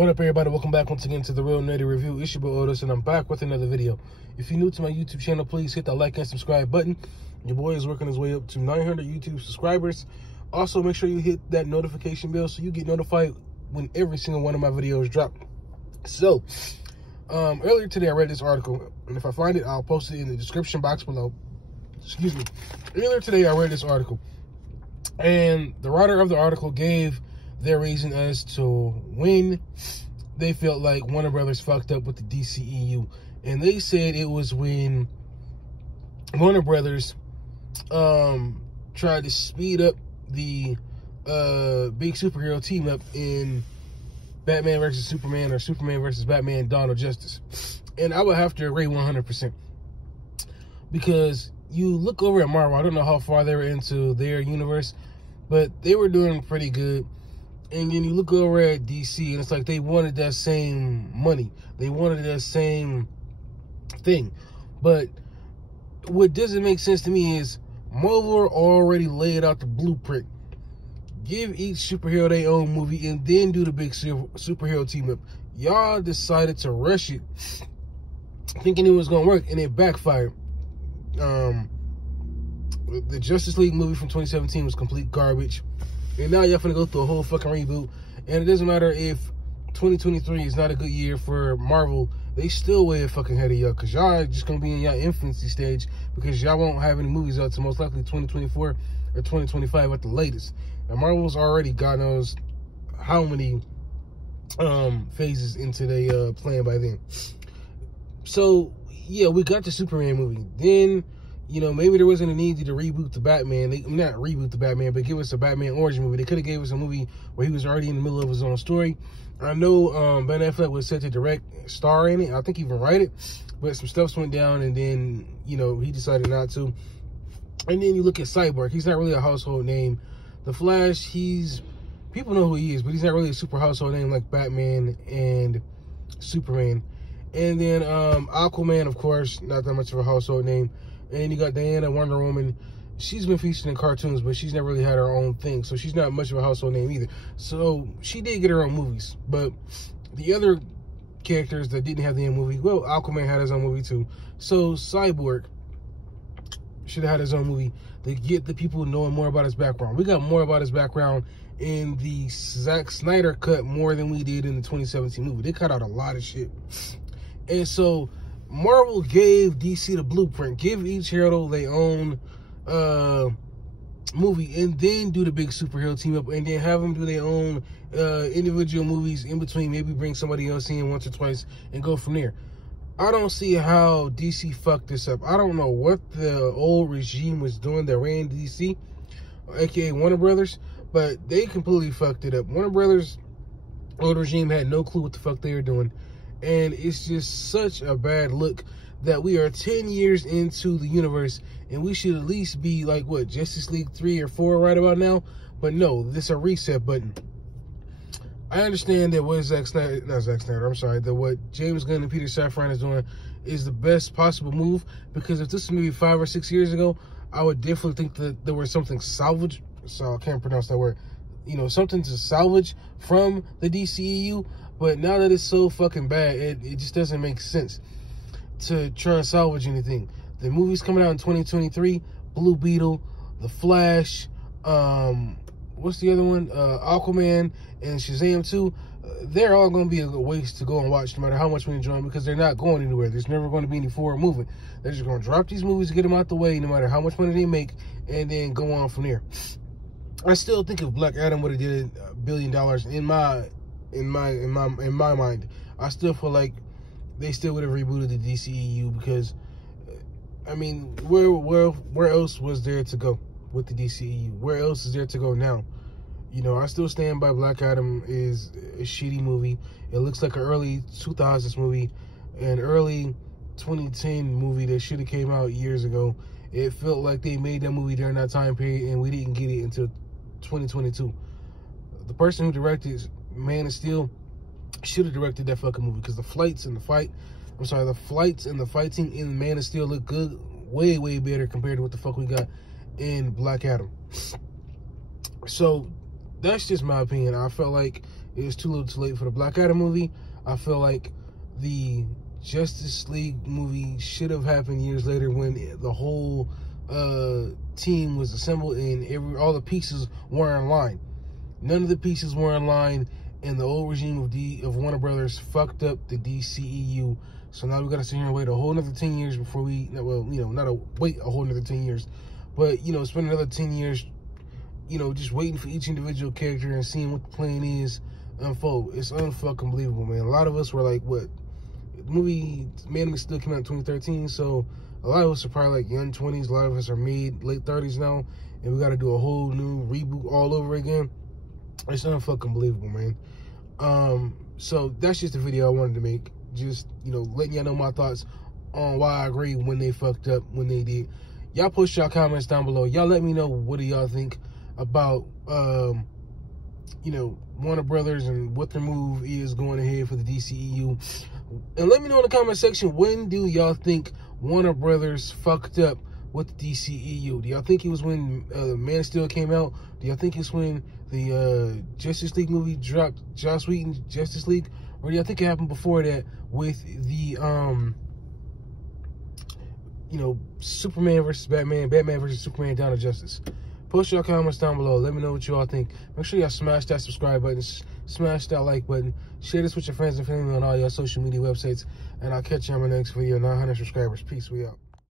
What up, everybody? Welcome back once again to the Real Nerdy Review. It's your boy Otis, and I'm back with another video. If you're new to my YouTube channel, please hit that like and subscribe button. Your boy is working his way up to 900 YouTube subscribers. Also, make sure you hit that notification bell so you get notified when every single one of my videos drop. So, earlier today I read this article, and if I find it, I'll post it in the description box below. Excuse me. Earlier today I read this article, and the writer of the article gave their reason as to when they felt like Warner Brothers fucked up with the DCEU. And they said it was when Warner Brothers tried to speed up the big superhero team up in Batman versus Superman, or Superman versus Batman Dawn of Justice. And I would have to agree 100%. Because you look over at Marvel, I don't know how far they were into their universe, but they were doing pretty good. And then you look over at DC, and it's like they wanted that same money. They wanted that same thing. But what doesn't make sense to me is Marvel already laid out the blueprint. Give each superhero their own movie and then do the big superhero team up. Y'all decided to rush it, thinking it was going to work, and it backfired. The Justice League movie from 2017 was complete garbage. And now y'all finna go through a whole fucking reboot. And it doesn't matter if 2023 is not a good year for Marvel. They still way fucking ahead of y'all. Because y'all just going to be in y'all infancy stage. Because y'all won't have any movies out to most likely 2024 or 2025 at the latest. And Marvel's already God knows how many phases into their plan by then. So, yeah, we got the Superman movie. Then, you know, maybe there wasn't a need to reboot the Batman. Not reboot the Batman, but give us a Batman origin movie. They could have gave us a movie where he was already in the middle of his own story. I know Ben Affleck was set to direct, star in it. I think even write it. But some stuff went down, and then, you know, he decided not to. And then you look at Cyborg. He's not really a household name. The Flash, people know who he is, but he's not really a super household name like Batman and Superman. And then Aquaman, of course, not that much of a household name. And then you got Diana, Wonder Woman. She's been featured in cartoons, but she's never really had her own thing. So she's not much of a household name either. So she did get her own movies. But the other characters that didn't have their own movie, well, Aquaman had his own movie too. So Cyborg should have had his own movie to get the people knowing more about his background. We got more about his background in the Zack Snyder cut more than we did in the 2017 movie. They cut out a lot of shit. And so Marvel gave DC the blueprint. Give each hero their own movie, and then do the big superhero team up, and then have them do their own individual movies in between. Maybe bring somebody else in once or twice and go from there. I don't see how DC fucked this up. I don't know what the old regime was doing that ran DC, aka Warner Brothers, but they completely fucked it up. Warner Brothers old regime had no clue what the fuck they were doing. And it's just such a bad look that we are 10 years into the universe, and we should at least be like, what, Justice League 3 or 4 right about now? But no, this is a reset button. I understand that what what James Gunn and Peter Safran is doing is the best possible move, because if this was maybe 5 or 6 years ago, I would definitely think that there was something salvage. So I can't pronounce that word. You know, something to salvage from the DCEU. But now that it's so fucking bad, it just doesn't make sense to try and salvage anything. The movie's coming out in 2023, Blue Beetle, The Flash, what's the other one? Aquaman and Shazam 2. They're all going to be a waste to go and watch no matter how much we enjoy them, because they're not going anywhere. There's never going to be any forward movement. They're just going to drop these movies, get them out the way, no matter how much money they make, and then go on from there. I still think if Black Adam would have did $1 billion in my mind, I still feel like they still would have rebooted the DCEU, because I mean, where else was there to go with the DCEU? Where else is there to go now? You know, I still stand by Black Adam is a shitty movie. It looks like an early 2000s movie, an early 2010 movie that should have came out years ago. It felt like they made that movie during that time period, and we didn't get it until 2022. The person who directed Man of Steel should have directed that fucking movie, because the flights and the fighting in Man of Steel look good, way better compared to what the fuck we got in Black Adam. So that's just my opinion. I felt like it was too little too late for the Black Adam movie. I feel like the Justice League movie should have happened years later when the whole team was assembled and all the pieces were in line. None of the pieces were in line, and the old regime of Warner Brothers fucked up the DCEU. So now we gotta sit here and wait a whole another 10 years before wait a whole another 10 years, but spend another 10 years, just waiting for each individual character and seeing what the plan is unfold. It's unfucking believable, man. A lot of us were like, what? The movie Man of Steel came out in 2013, so a lot of us are probably like young 20s. A lot of us are mid, late 30s now, and we got to do a whole new reboot all over again. It's unfucking believable, man. So that's just the video I wanted to make. Just, letting y'all know my thoughts on why I agree when they fucked up, when they did. Y'all post y'all comments down below. Y'all let me know what do y'all think about, Warner Brothers and what their move is going ahead for the DCEU. And let me know in the comment section, when do y'all think Warner Brothers fucked up with the DCEU? Do y'all think it was when Man of Steel came out? Do y'all think it's when the Justice League movie dropped, Joss Whedon's Justice League? Or do y'all think it happened before that with the, Superman versus Batman, Batman versus Superman, Dawn of Justice? Post your comments down below. Let me know what you all think. Make sure y'all smash that subscribe button, smash that like button, share this with your friends and family on all your social media websites, and I'll catch you on my next video. 900 subscribers. Peace. We out.